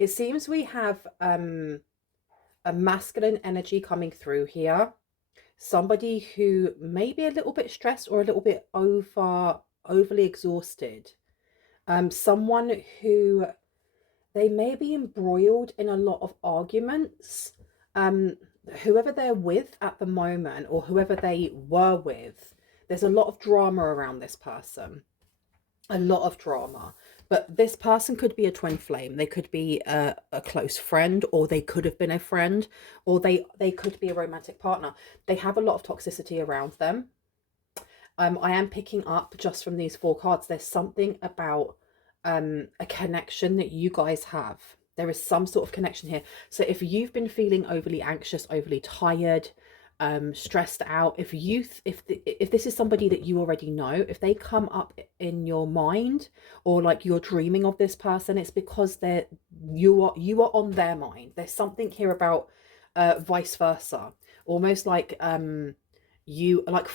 It seems we have a masculine energy coming through here. Somebody who may be a little bit stressed or a little bit overly exhausted. Someone who they may be embroiled in a lot of arguments. Um, Whoever they're with at the moment or whoever they were with, there's a lot of drama around this person. A lot of drama. But this person could be a twin flame. They could be a close friend, or they could have been a friend, or they could be a romantic partner. They have a lot of toxicity around them. I am picking up just from these four cards. There's something about a connection that you guys have. There is some sort of connection here. So if you've been feeling overly anxious, overly tired, stressed out, if this is somebody that you already know, if they come up in your mind, or like you're dreaming of this person, it's because you are on their mind. There's something here about vice versa, almost like you like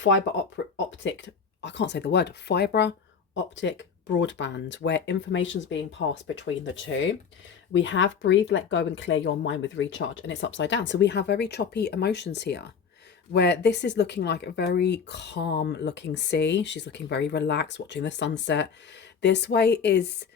optic, I can't say the word, fiber optic broadband, where information's being passed between the two. We have breathe, let go, and clear your mind with recharge, and it's upside down. So we have very choppy emotions here, where this is looking like a very calm looking sea. She's looking very relaxed, watching the sunset. This way is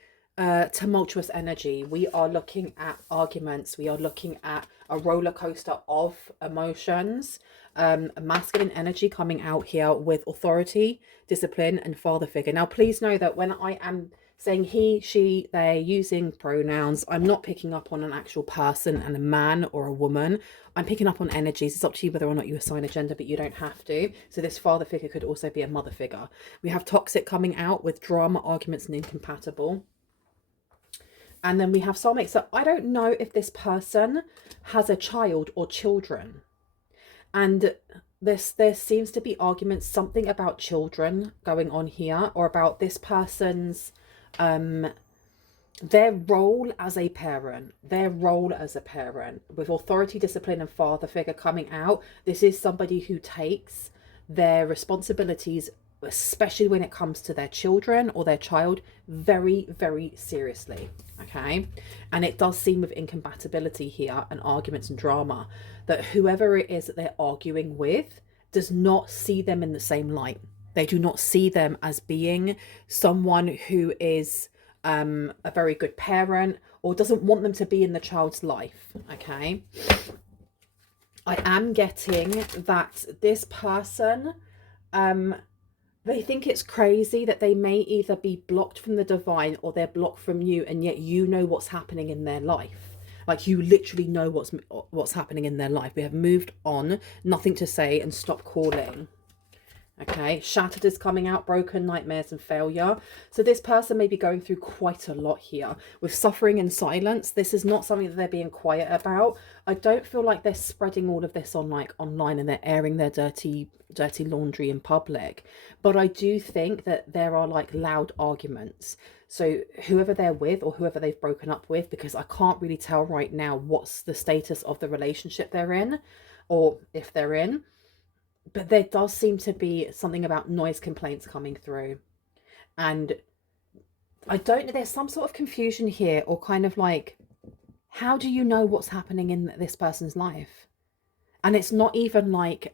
tumultuous energy. We are looking at arguments. We are looking at a roller coaster of emotions. A masculine energy coming out here with authority, discipline, and father figure. Now, please know that when I am saying he, she, they, using pronouns, I'm not picking up on an actual person and a man or a woman. I'm picking up on energies. It's up to you whether or not you assign a gender, but you don't have to. So this father figure could also be a mother figure. We have toxic coming out with drama, arguments, and incompatible. And then we have soulmates. So I don't know if this person has a child or children. And there seems to be arguments, something about children going on here, or about this person's their role as a parent, with authority, discipline, and father figure coming out. This is somebody who takes their responsibilities, especially when it comes to their children or their child, very, very seriously. Okay. And it does seem with incompatibility here and arguments and drama, that whoever it is that they're arguing with does not see them in the same light. They do not see them as being someone who is a very good parent, or doesn't want them to be in the child's life. Okay. I am getting that this person, they think it's crazy that they may either be blocked from the divine or they're blocked from you, and yet you know what's happening in their life. Like, you literally know what's happening in their life. We have moved on, nothing to say, and stop calling. Okay, shattered is coming out, broken, nightmares, and failure. So this person may be going through quite a lot here with suffering in silence. This is not something that they're being quiet about. I don't feel like they're spreading all of this on like online and they're airing their dirty laundry in public. But I do think that there are like loud arguments. So whoever they're with or whoever they've broken up with, because I can't really tell right now what's the status of the relationship they're in, or if they're in. But there does seem to be something about noise complaints coming through. And I don't know, there's some sort of confusion here, or kind of like, how do you know what's happening in this person's life? And it's not even like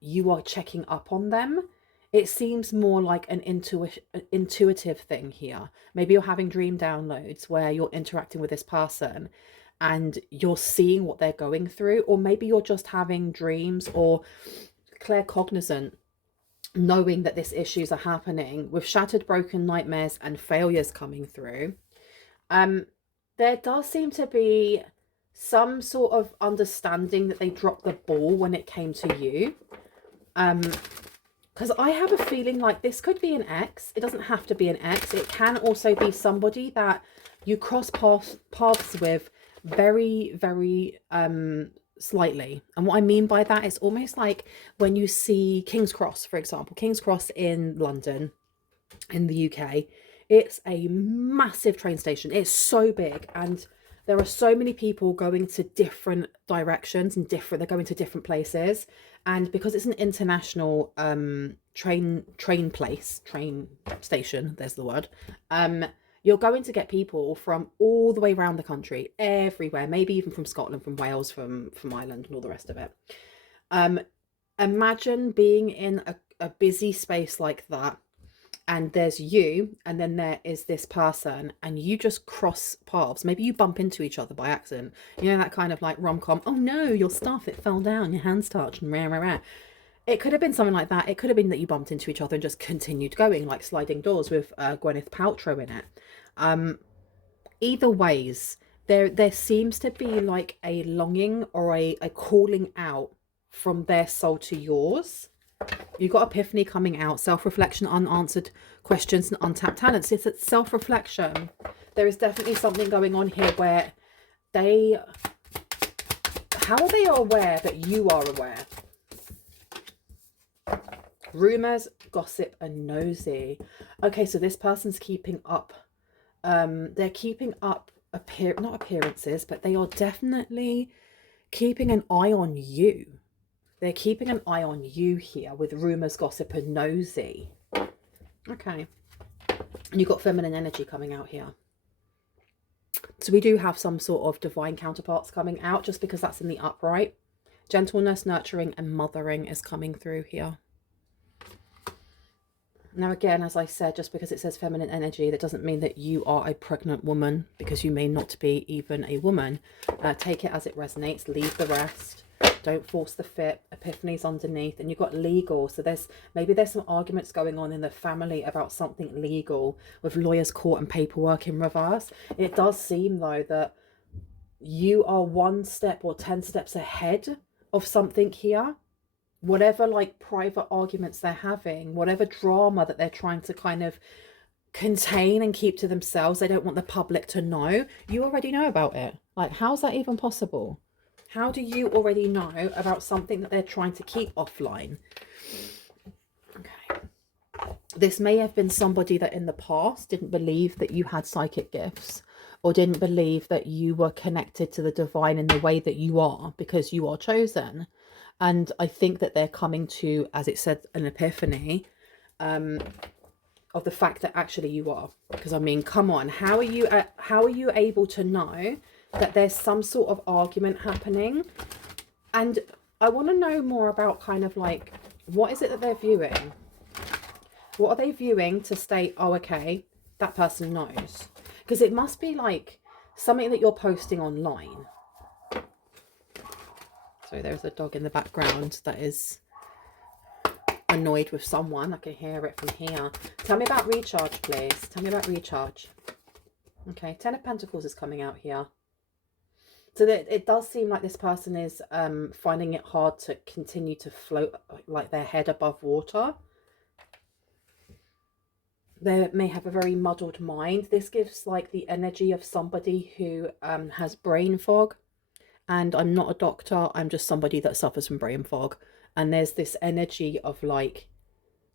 you are checking up on them. It seems more like an intuitive thing here. Maybe you're having dream downloads where you're interacting with this person and you're seeing what they're going through, or maybe you're just having dreams, or claircognizant, knowing that these issues are happening with shattered, broken, nightmares, and failures coming through. There does seem to be some sort of understanding that they dropped the ball when it came to you. Because I have a feeling like this could be an ex. It doesn't have to be an ex. It can also be somebody that you cross paths with very, very slightly. And what I mean by that is almost like when you see King's Cross, for example. King's Cross in London, in the UK. It's a massive train station. It's so big, and there are so many people going to different directions and they're going to different places. And because it's an international train station, there's the word, You're going to get people from all the way around the country, everywhere, maybe even from Scotland, from Wales, from Ireland, and all the rest of it. Imagine being in a busy space like that, and there's you, and then there is this person, and you just cross paths. Maybe you bump into each other by accident. You know, that kind of like rom-com, oh no, your stuff, it fell down, your hands touched, and rah, rah, rah. It could have been something like that. It could have been that you bumped into each other and just continued going, like Sliding Doors with Gwyneth Paltrow in it. Either ways, there seems to be like a longing or a calling out from their soul to yours. You've got epiphany coming out, self-reflection, unanswered questions, and untapped talents. It's self-reflection. There is definitely something going on here where how are they aware that you are aware? Rumors, gossip, and nosy. Okay, so this person's keeping up. They're keeping up, not appearances, but they are definitely keeping an eye on you. They're keeping an eye on you here with rumors, gossip, and nosy. Okay. And you've got feminine energy coming out here. So we do have some sort of divine counterparts coming out just because that's in the upright. Gentleness, nurturing, and mothering is coming through here. Now, again, as I said, just because it says feminine energy, that doesn't mean that you are a pregnant woman, because you may not be even a woman. Take it as it resonates. Leave the rest. Don't force the fit. Epiphanies underneath. And you've got legal. So maybe there's some arguments going on in the family about something legal with lawyers, court, and paperwork in reverse. It does seem, though, that you are 1 step or 10 steps ahead of something here. Whatever like private arguments they're having, whatever drama that they're trying to kind of contain and keep to themselves, they don't want the public to know, you already know about it. Like, how's that even possible? How do you already know about something that they're trying to keep offline? Okay. This may have been somebody that in the past didn't believe that you had psychic gifts, or didn't believe that you were connected to the divine in the way that you are, because you are chosen. And I think that they're coming to, as it said, an epiphany of the fact that actually you are. Because I mean, come on, how are you able to know that there's some sort of argument happening? And I want to know more about kind of like, what is it that they're viewing? What are they viewing to state, oh, okay, that person knows? Because it must be like something that you're posting online. So there's a dog in the background that is annoyed with someone. I can hear it from here. Tell me about recharge, please. Tell me about recharge. Okay, 10 of Pentacles is coming out here. So that it does seem like this person is finding it hard to continue to float like their head above water. They may have a very muddled mind. This gives like the energy of somebody who has brain fog. And I'm not a doctor, I'm just somebody that suffers from brain fog. And there's this energy of like,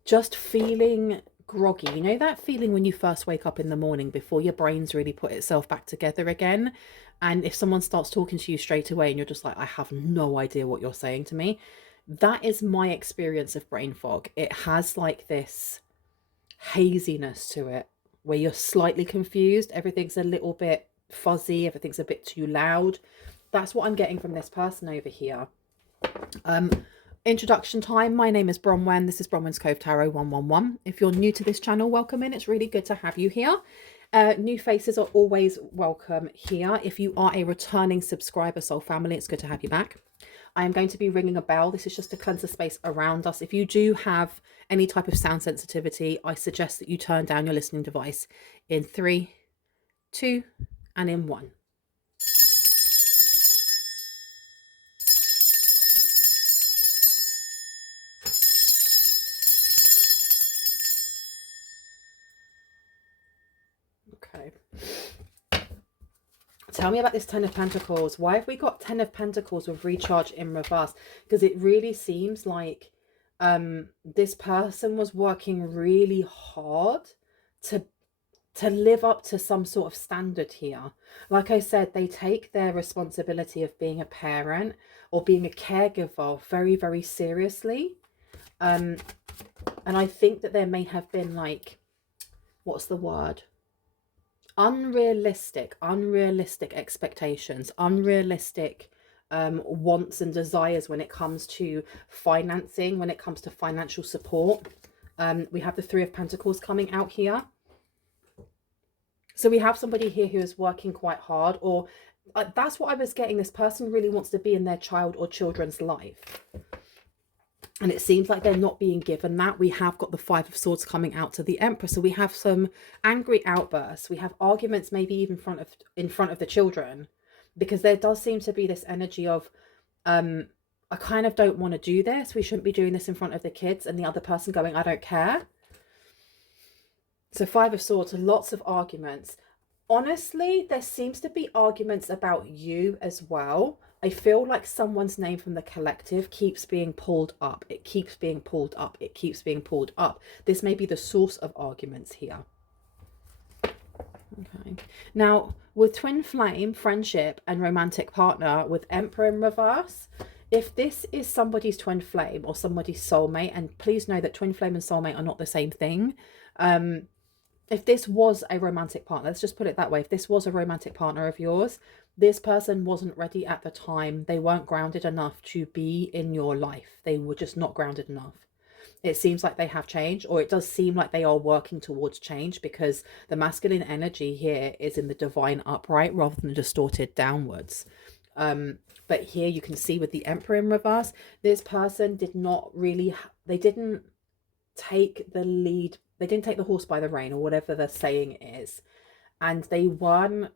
just feeling groggy. You know that feeling when you first wake up in the morning before your brain's really put itself back together again? And if someone starts talking to you straight away and you're just like, I have no idea what you're saying to me. That is my experience of brain fog. It has like this haziness to it where you're slightly confused. Everything's a little bit fuzzy. Everything's a bit too loud. That's what I'm getting from this person over here. Introduction time. My name is Bronwen. This is Bronwen's Cove Tarot 111. If you're new to this channel, welcome in. It's really good to have you here. New faces are always welcome here. If you are a returning subscriber, soul family, it's good to have you back. I am going to be ringing a bell. This is just to cleanse the space around us. If you do have any type of sound sensitivity, I suggest that you turn down your listening device in 3, 2, and in 1. Okay. Tell me about this 10 of Pentacles. Why have we got 10 of Pentacles with recharge in reverse? Because it really seems like this person was working really hard to live up to some sort of standard here. Like I said, they take their responsibility of being a parent or being a caregiver very, very seriously. And I think that there may have been like, what's the word? unrealistic expectations, unrealistic wants and desires when it comes to financing, when it comes to financial support. We have the Three of Pentacles coming out here. So we have somebody here who is working quite hard, or that's what I was getting. This person really wants to be in their child or children's life. And it seems like they're not being given that. We have got the Five of Swords coming out to the Emperor. So we have some angry outbursts. We have arguments, maybe even in front of the children, because there does seem to be this energy of, I kind of don't want to do this. We shouldn't be doing this in front of the kids, and the other person going, I don't care. So Five of Swords, lots of arguments. Honestly, there seems to be arguments about you as well. I feel like someone's name from the collective keeps being pulled up. It keeps being pulled up. It keeps being pulled up. This may be the source of arguments here. Okay. Now, with twin flame, friendship, and romantic partner with Emperor in reverse, if this is somebody's twin flame or somebody's soulmate, and please know that twin flame and soulmate are not the same thing. If this was a romantic partner, let's just put it that way. If this was a romantic partner of yours, this person wasn't ready at the time. They weren't grounded enough to be in your life. They were just not grounded enough. It seems like they have changed, or it does seem like they are working towards change, because the masculine energy here is in the divine upright rather than the distorted downwards. But here you can see with the Emperor in reverse, this person did not really, they didn't take the lead. They didn't take the horse by the rein, or whatever the saying is. And they weren't,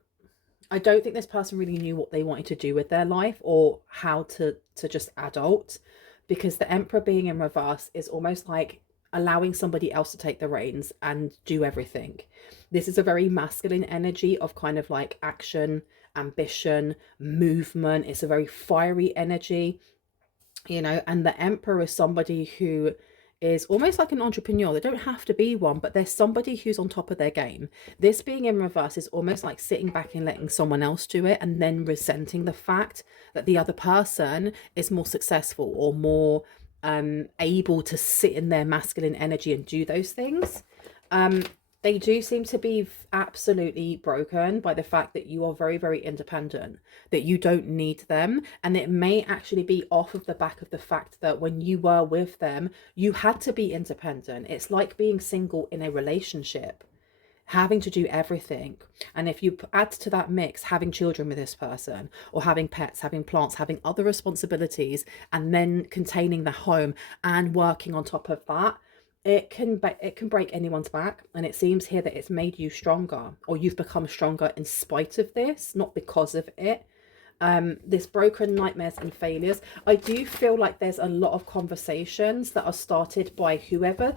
I don't think this person really knew what they wanted to do with their life, or how to just adult, because the Emperor being in reverse is almost like allowing somebody else to take the reins and do everything. This is a very masculine energy of kind of like action, ambition, movement. It's a very fiery energy, you know, and the Emperor is somebody who is almost like an entrepreneur. They don't have to be one, but there's somebody who's on top of their game. This being in reverse is almost like sitting back and letting someone else do it, and then resenting the fact that the other person is more successful or more able to sit in their masculine energy and do those things. They do seem to be absolutely broken by the fact that you are very, very independent, that you don't need them. And it may actually be off of the back of the fact that when you were with them, you had to be independent. It's like being single in a relationship, having to do everything. And if you add to that mix having children with this person, or having pets, having plants, having other responsibilities, and then containing the home and working on top of that, it can break anyone's back. And it seems here that it's made you stronger, or you've become stronger in spite of this, not because of it. This broken nightmares and failures, I do feel like there's a lot of conversations that are started by whoever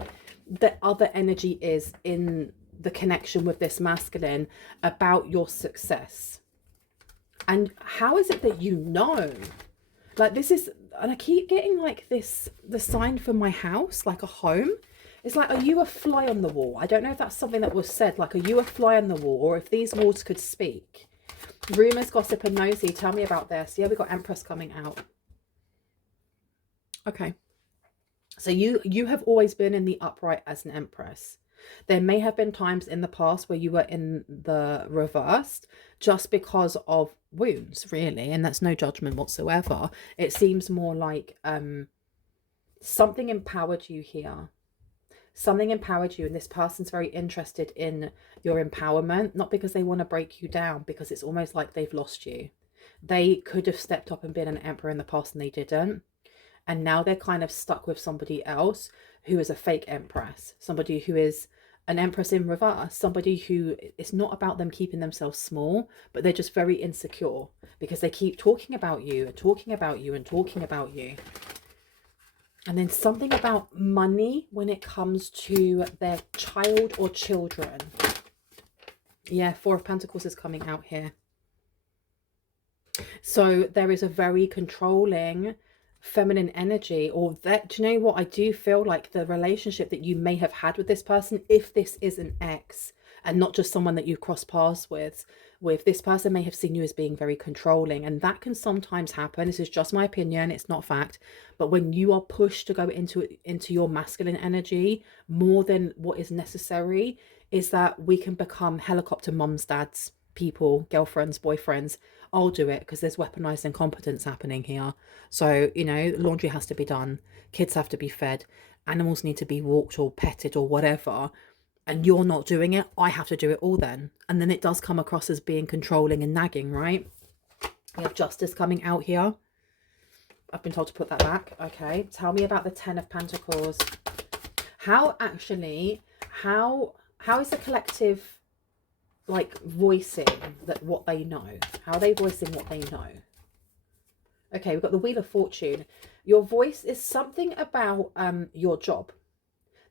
the other energy is in the connection with this masculine about your success. And how is it that you know? Like, this is, and I keep getting like this, the sign for my house, like a home. It's like, are you a fly on the wall? I don't know if that's something that was said, like, are you a fly on the wall, or if these walls could speak. Rumors, gossip, and nosy. Tell me about this. Yeah, we got Empress coming out. Okay. So you have always been in the upright as an Empress. There may have been times in the past where you were in the reversed just because of wounds, really, and that's no judgment whatsoever. It seems more like something empowered you here. Something empowered you, and this person's very interested in your empowerment, not because they want to break you down, because it's almost like they've lost you. They could have stepped up and been an Emperor in the past, and they didn't. And now they're kind of stuck with somebody else who is a fake Empress, somebody who is an Empress in reverse, somebody who, it's not about them keeping themselves small, but they're just very insecure because they keep talking about you and talking about you and talking about you. And then something about money when it comes to their child or children. Yeah, Four of Pentacles is coming out here. So there is a very controlling feminine energy, or that, do you know what, I do feel like the relationship that you may have had with this person, if this is an ex and not just someone that you cross paths with this person may have seen you as being very controlling, and that can sometimes happen. This is just my opinion, it's not fact. But when you are pushed to go into your masculine energy more than what is necessary, is that we can become helicopter mums, dads, people, girlfriends, boyfriends. I'll do it because there's weaponized incompetence happening here. So, you know, laundry has to be done, kids have to be fed, animals need to be walked or petted or whatever, and you're not doing it, I have to do it all then. And then it does come across as being controlling and nagging, right? We have justice coming out here. I've been told to put that back. Okay, tell me about the Ten of Pentacles. How actually, how is the collective like voicing that what they know? How are they voicing what they know? Okay, we've got the Wheel of Fortune. Your voice is something about your job.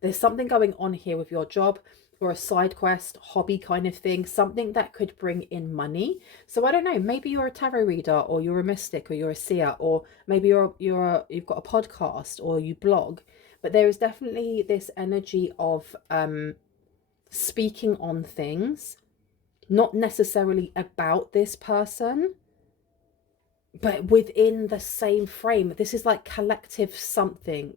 There's something going on here with your job, or a side quest, hobby kind of thing, something that could bring in money. So I don't know, maybe you're a tarot reader, or you're a mystic, or you're a seer, or maybe you've got a podcast, or you blog. But there is definitely this energy of speaking on things, not necessarily about this person, but within the same frame. This is like collective something.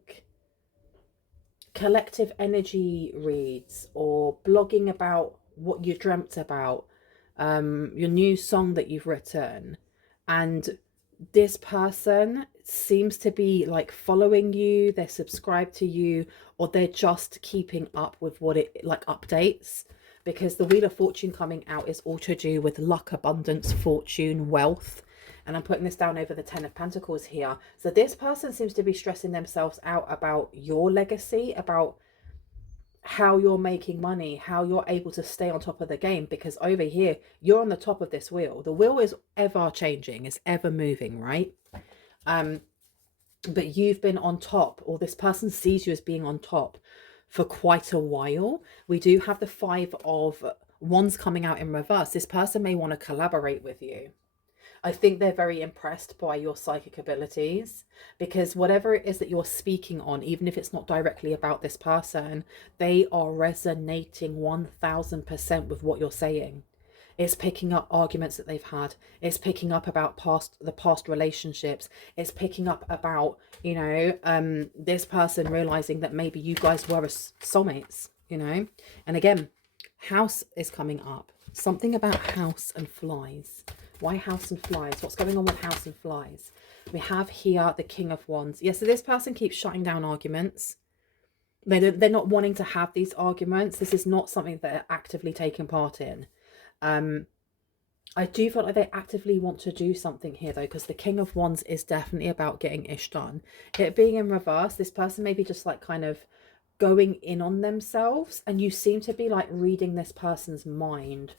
Collective energy reads, or blogging about what you dreamt about, your new song that you've written. And this person seems to be like following you, they're subscribed to you, or they're just keeping up with what it like updates, because the Wheel of Fortune coming out is all to do with luck, abundance, fortune, wealth. And I'm putting this down over the Ten of Pentacles here. So this person seems to be stressing themselves out about your legacy, about how you're making money, how you're able to stay on top of the game, because over here, you're on the top of this wheel. The wheel is ever changing, it's ever moving, right? But you've been on top, or this person sees you as being on top for quite a while. We do have the Five of Wands coming out in reverse. This person may want to collaborate with you. I think they're very impressed by your psychic abilities, because whatever it is that you're speaking on, even if it's not directly about this person, they are resonating 1000% with what you're saying. It's picking up arguments that they've had. It's picking up about the past relationships. It's picking up about, you know, this person realizing that maybe you guys were soulmates, you know. And again, house is coming up. Something about house and flies. Why house and flies? What's going on with house and flies? We have here the King of Wands. Yeah, so this person keeps shutting down arguments. They're not wanting to have these arguments. This is not something that they're actively taking part in. I do feel like they actively want to do something here though, because the King of Wands is definitely about getting ish done. It being in reverse, this person may be just like kind of going in on themselves, and you seem to be like reading this person's mind.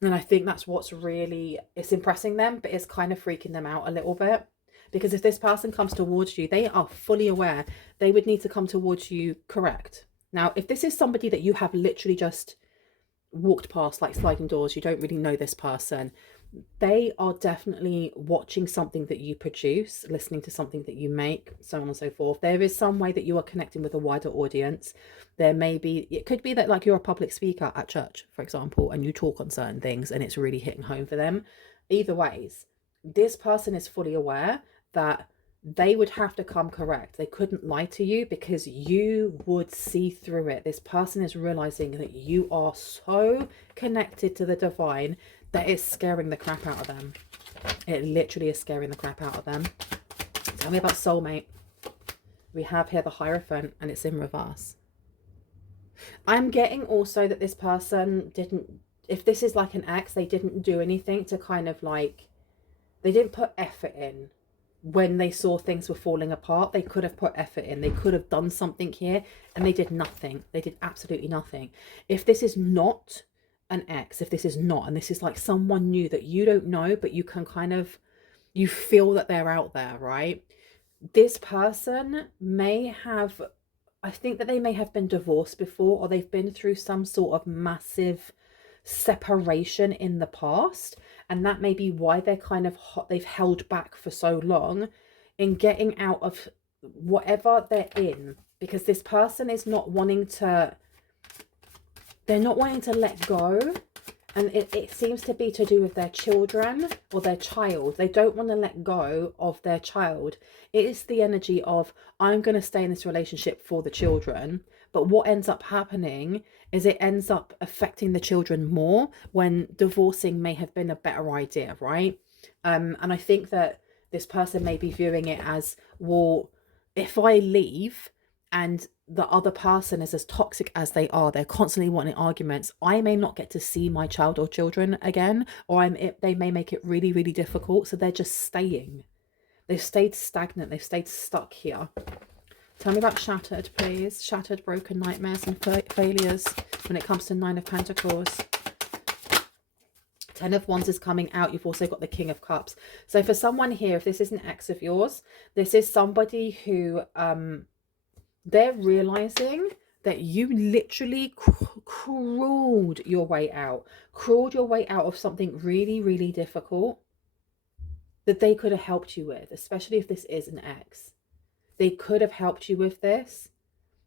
And I think that's what's really, it's impressing them, but it's kind of freaking them out a little bit. Because if this person comes towards you, they are fully aware they would need to come towards you correct. Now, if this is somebody that you have literally just walked past like sliding doors, you don't really know this person, they are definitely watching something that you produce, listening to something that you make, so on and so forth. There is some way that you are connecting with a wider audience. There may be, it could be that like you're a public speaker at church, for example, and you talk on certain things and it's really hitting home for them. Either ways, this person is fully aware that they would have to come correct. They couldn't lie to you, because you would see through it. This person is realizing that you are so connected to the divine that it's scaring the crap out of them. It literally is scaring the crap out of them. Tell me about soulmate. We have here the Hierophant, and it's in reverse. I'm getting also that this person didn't, if this is like an ex, they didn't do anything to kind of like, they didn't put effort in. When they saw things were falling apart, they could have put effort in. They could have done something here, and they did nothing. They did absolutely nothing. If this is not an ex, if this is not, and this is like someone new that you don't know, but you can kind of, you feel that they're out there, right? This person may have, I think that they may have been divorced before, or they've been through some sort of massive separation in the past, and that may be why they're kind of they've held back for so long in getting out of whatever they're in, because this person is not wanting to, they're not wanting to let go, and it seems to be to do with their children or their child. They don't want to let go of their child. It is the energy of, I'm going to stay in this relationship for the children, But what ends up happening is it ends up affecting the children more when divorcing may have been a better idea, right? And I think that this person may be viewing it as, well, if I leave and the other person is as toxic as they are, they're constantly wanting arguments, I may not get to see my child or children again, or they may make it really, really difficult. So they're just staying. They've stayed stagnant. They've stayed stuck here. Tell me about shattered, please. Shattered, broken nightmares and failures when it comes to Nine of Pentacles. Ten of Wands is coming out. You've also got the King of Cups. So for someone here, if this is an ex of yours, this is somebody who they're realizing that you literally crawled your way out. Crawled your way out of something really, really difficult that they could have helped you with, especially if this is an ex. They could have helped you with this,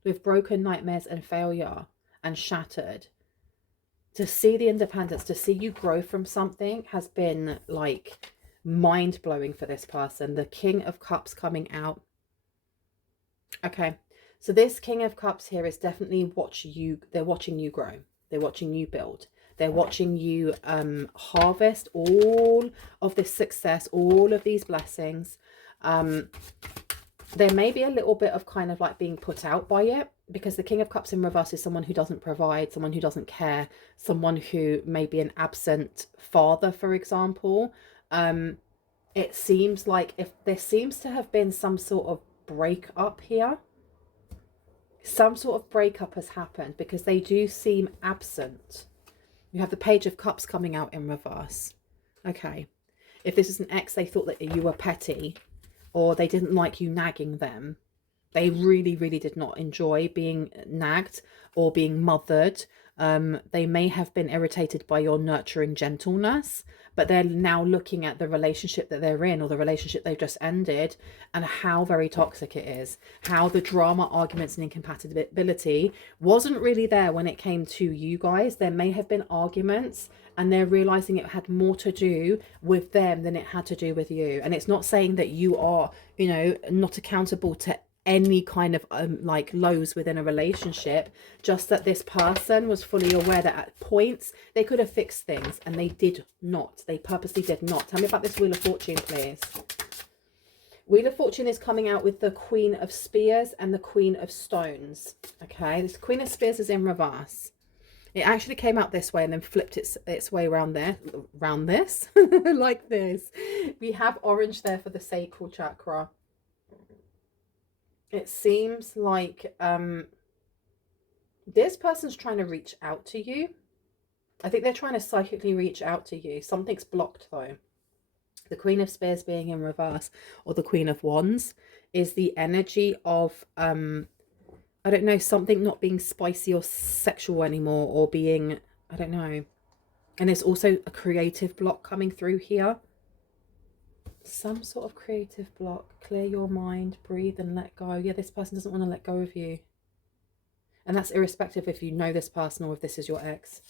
with broken nightmares and failure and shattered. To see the independence, to see you grow from something has been like mind-blowing for this person. The King of Cups coming out. Okay, so this King of Cups here is definitely they're watching you grow. They're watching you build. They're watching you harvest all of this success, all of these blessings. There may be a little bit of kind of like being put out by it, because the King of Cups in reverse is someone who doesn't provide, someone who doesn't care, someone who may be an absent father, for example. It seems like if there seems to have been some sort of breakup here, some sort of breakup has happened, because they do seem absent. You have the Page of Cups coming out in reverse. Okay. If this is an ex, they thought that you were petty, or they didn't like you nagging them. They really, really did not enjoy being nagged or being mothered. They may have been irritated by your nurturing gentleness, but they're now looking at the relationship that they're in, or the relationship they've just ended, and how very toxic it is. How the drama, arguments and incompatibility wasn't really there when it came to you guys. There may have been arguments, and they're realizing it had more to do with them than it had to do with you. And it's not saying that you are, you know, not accountable to any kind of like lows within a relationship, just that this person was fully aware that at points they could have fixed things, and they did not. They purposely did not. Tell me about this Wheel of Fortune, please. Wheel of Fortune is coming out with the Queen of Spears and the Queen of Stones. Okay, this Queen of Spears is in reverse. It actually came out this way and then flipped its way around there, around this, like this. We have orange there for the sacral chakra. It seems like this person's trying to reach out to you. I think they're trying to psychically reach out to you. Something's blocked though. The Queen of Spears being in reverse, or the Queen of Wands, is the energy of I don't know, something not being spicy or sexual anymore, or being, I don't know. And there's also a creative block coming through here. Some sort of creative block. Clear your mind, breathe and let go. Yeah, this person doesn't want to let go of you. And that's irrespective if you know this person or if this is your ex.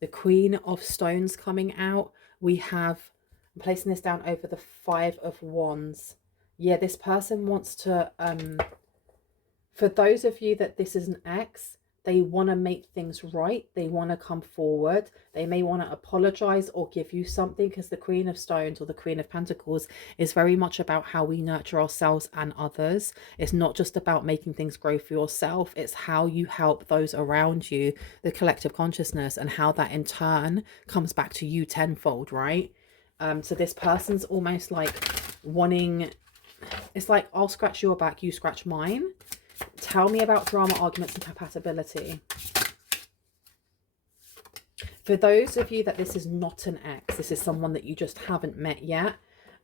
The Queen of Stones coming out. We have, I'm placing this down over the Five of Wands. Yeah, this person wants to, for those of you that this is an ex, they want to make things right. They want to come forward. They may want to apologize or give you something, because the Queen of Stones or the Queen of Pentacles is very much about how we nurture ourselves and others. It's not just about making things grow for yourself. It's how you help those around you, the collective consciousness, and how that in turn comes back to you tenfold, right? So this person's almost like wanting, it's like, I'll scratch your back, you scratch mine. Tell me about drama, arguments and compatibility. For those of you that this is not an ex, this is someone that you just haven't met yet,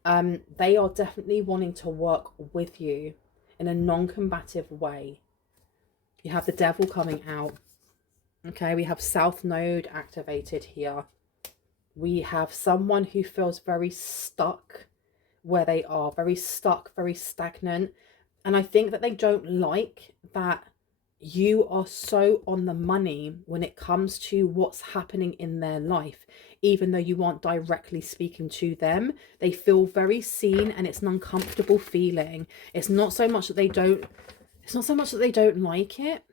they are definitely wanting to work with you in a non-combative way. You have the Devil coming out. Okay, we have South Node activated here. We have someone who feels very stuck where they are, very stuck, very stagnant. And I think that they don't like that you are so on the money when it comes to what's happening in their life. Even though you aren't directly speaking to them, they feel very seen, and it's an uncomfortable feeling. It's not so much that they don't like it.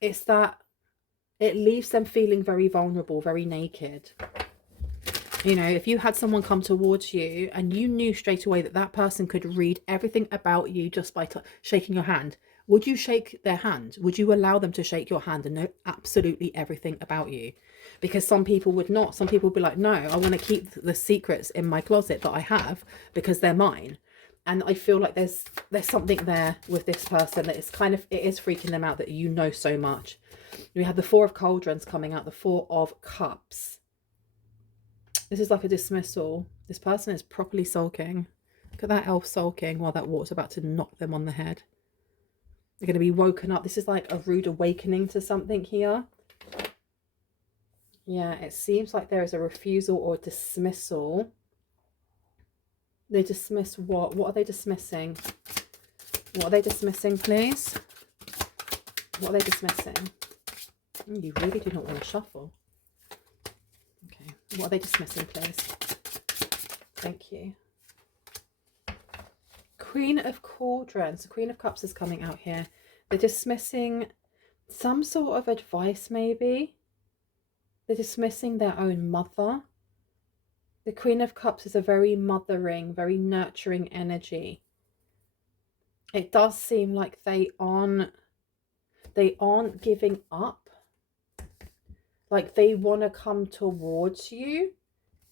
It's that it leaves them feeling very vulnerable, very naked. You know, if you had someone come towards you and you knew straight away that that person could read everything about you just by shaking your hand, would you shake their hand? Would you allow them to shake your hand and know absolutely everything about you? Because some people would not. Some people would be like, no, I want to keep the secrets in my closet that I have because they're mine. And I feel like there's something there with this person that is kind of, it is freaking them out that you know so much. We have the Four of Cauldrons coming out, the Four of Cups. This is like a dismissal. This person is properly sulking. Look at that elf sulking while that water's about to knock them on the head. They're going to be woken up. This is like a rude awakening to something here. Yeah, it seems like there is a refusal or dismissal. They dismiss what? What are they dismissing? What are they dismissing, please? What are they dismissing? You really do not want to shuffle. Okay, what are they dismissing, please? Thank you. Queen of Cauldrons. The Queen of Cups is coming out here. They're dismissing some sort of advice, maybe. They're dismissing their own mother. The Queen of Cups is a very mothering, very nurturing energy. It does seem like they aren't giving up. Like they want to come towards you.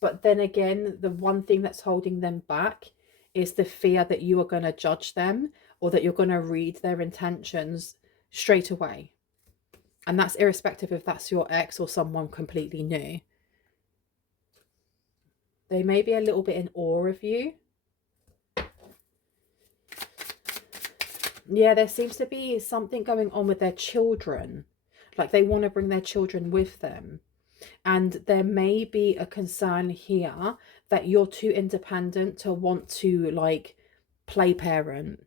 But then again, the one thing that's holding them back is the fear that you are going to judge them or that you're going to read their intentions straight away. And that's irrespective if that's your ex or someone completely new. They may be a little bit in awe of you. Yeah, there seems to be something going on with their children. Like they want to bring their children with them. And there may be a concern here that you're too independent to want to like play parent,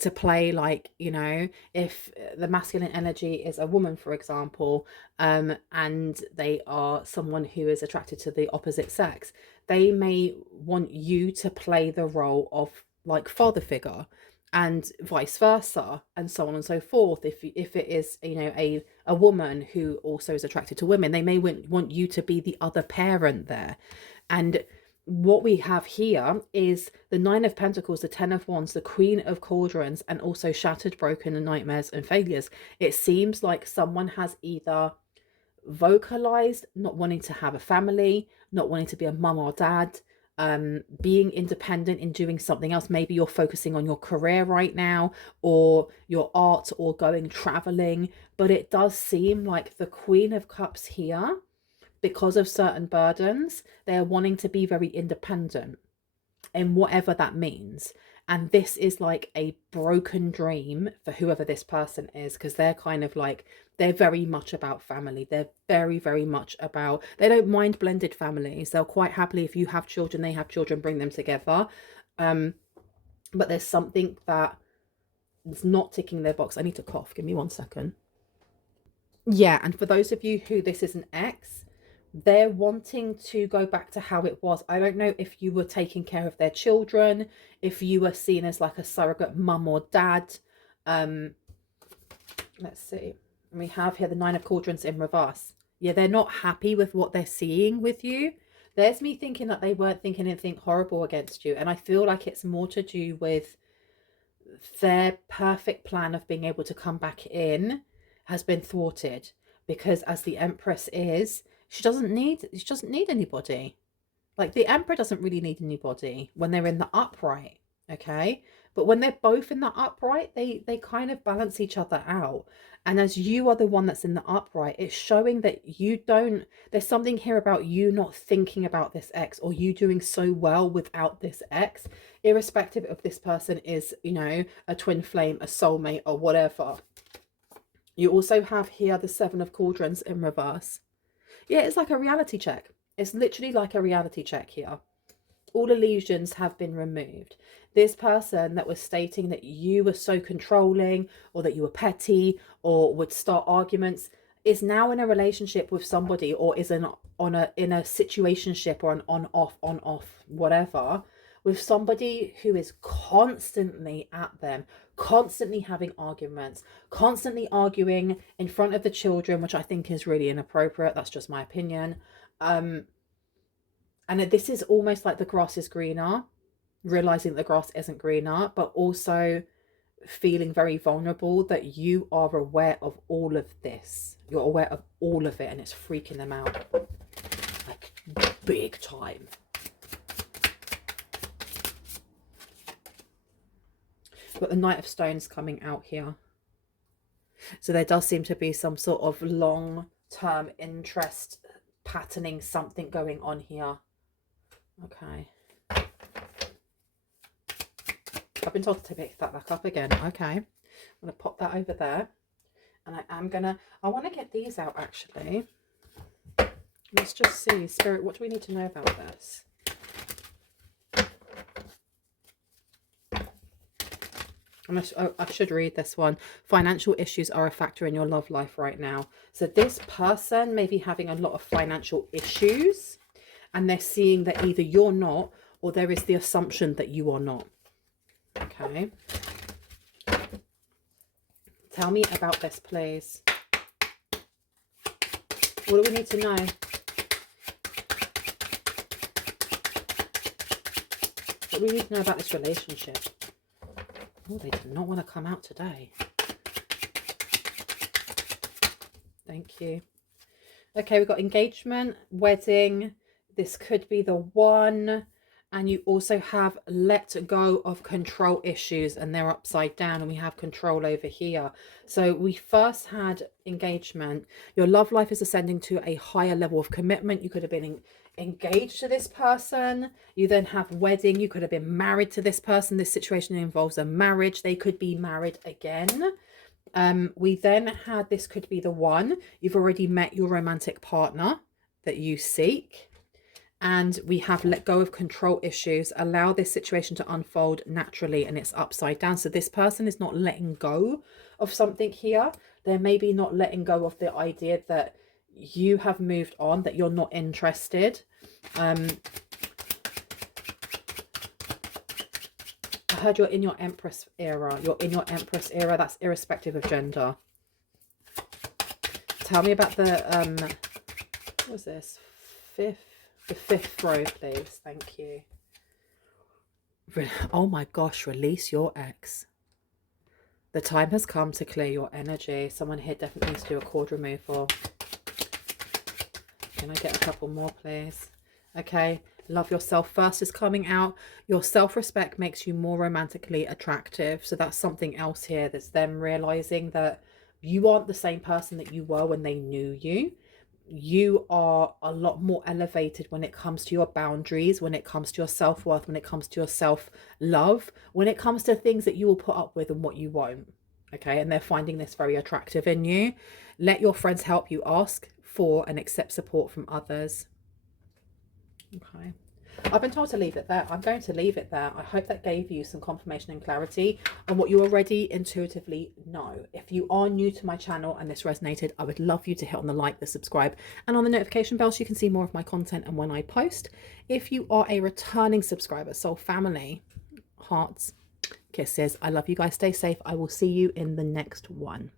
to play like, you know, if the masculine energy is a woman, for example, and they are someone who is attracted to the opposite sex, they may want you to play the role of like father figure and vice versa and so on and so forth. If it is, you know, a woman who also is attracted to women, they may want you to be the other parent there. And what we have here is the Nine of Pentacles, the Ten of Wands, the Queen of Cauldrons, and also shattered, broken, and nightmares and failures. It seems like someone has either vocalized not wanting to have a family, not wanting to be a mum or dad, being independent in doing something else. Maybe you're focusing on your career right now or your art or going traveling. But it does seem like the Queen of Cups here, because of certain burdens, they're wanting to be very independent in whatever that means. And this is like a broken dream for whoever this person is, because they're kind of like, they're very much about family. They're very, very much about, they don't mind blended families. They'll quite happily, if you have children, they have children, bring them together. But there's something that is not ticking their box. I need to cough. Give me 1 second. Yeah, and for those of you who this is an ex, they're wanting to go back to how it was. I don't know if you were taking care of their children, if you were seen as like a surrogate mum or dad. Let's see. We have here the Nine of Cauldrons in reverse. Yeah, they're not happy with what they're seeing with you. There's me thinking that they weren't thinking anything horrible against you. And I feel like it's more to do with their perfect plan of being able to come back in has been thwarted. Because as the Empress is, she doesn't need anybody. Like the Emperor doesn't really need anybody when they're in the upright, okay? But when they're both in the upright, they kind of balance each other out. And as you are the one that's in the upright, it's showing that you don't, there's something here about you not thinking about this ex, or you doing so well without this ex, irrespective of this person is, you know, a twin flame, a soulmate, or whatever. You also have here the Seven of Cauldrons in reverse. Yeah, it's like a reality check. It's literally like a reality check here. All illusions have been removed. This person that was stating that you were so controlling or that you were petty or would start arguments is now in a relationship with somebody, or is in a situationship or an on off whatever with somebody who is constantly at them, constantly having arguments, constantly arguing in front of the children, which I think is really inappropriate. That's just my opinion. And this is almost like the grass is greener, realizing the grass isn't greener, but also feeling very vulnerable that you are aware of all of this. You're aware of all of it, and it's freaking them out like big time. Got the Knight of Stones coming out here. So there does seem to be some sort of long-term interest patterning, something going on here. Okay. I've been told to pick that back up again. Okay. I'm going to pop that over there. And I want to get these out actually. Let's just see. Spirit, what do we need to know about this? I should read this one. Financial issues are a factor in your love life right now. So this person may be having a lot of financial issues, and they're seeing that either you're not, or there is the assumption that you are not. Okay. Tell me about this, please. What do we need to know? What do we need to know about this relationship? Oh, they did not want to come out today. Thank you. Okay, we've got engagement, wedding. This could be the one. And you also have let go of control issues, and they're upside down, and we have control over here. So we first had engagement. Your love life is ascending to a higher level of commitment. You could have been engaged to this person. You then have wedding. You could have been married to this person. This situation involves a marriage. They could be married again. We then had, this could be the one. You've already met your romantic partner that you seek. And we have let go of control issues. Allow this situation to unfold naturally, and it's upside down. So this person is not letting go of something here. They're maybe not letting go of the idea that you have moved on, that you're not interested. I heard you're in your Empress era. You're in your Empress era. That's irrespective of gender. Tell me about the, what was this? The fifth row, please. Thank you. Oh my gosh, release your ex. The time has come to clear your energy. Someone here definitely needs to do a cord removal. Can I get a couple more, please? Okay. Love yourself first is coming out. Your self-respect makes you more romantically attractive. So that's something else here. That's them realizing that you aren't the same person that you were when they knew you. You are a lot more elevated when it comes to your boundaries, when it comes to your self-worth, when it comes to your self-love, when it comes to things that you will put up with and what you won't. Okay, and they're finding this very attractive in you. Let your friends help you. Ask for and accept support from others. Okay, I've been told to leave it there. I'm going to leave it there. I hope that gave you some confirmation and clarity on what you already intuitively know. If you are new to my channel and this resonated, I would love you to hit on the like, the subscribe, and on the notification bell so you can see more of my content and when I post. If you are a returning subscriber, soul family, hearts, kisses. I love you guys. Stay safe. I will see you in the next one.